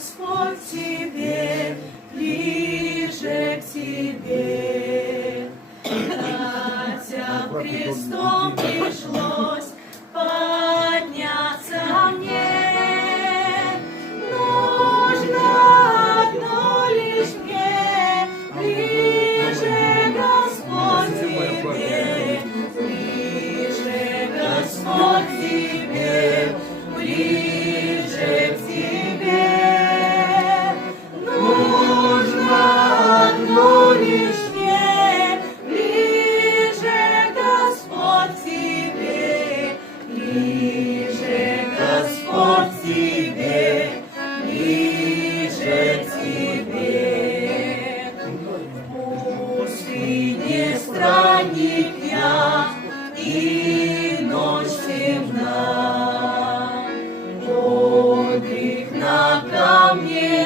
Господь к тебе, ближе к тебе. Хотя крестом пришлось подняться мне, нужно одно лишь мне, ближе Господь к тебе, ближе Господь к тебе, ближе к тебе. Нужно одно лишь мне, ближе Господь к тебе, ближе Господь к тебе, ближе к тебе. В пустыне странник я, и ночь темна, отдых на камне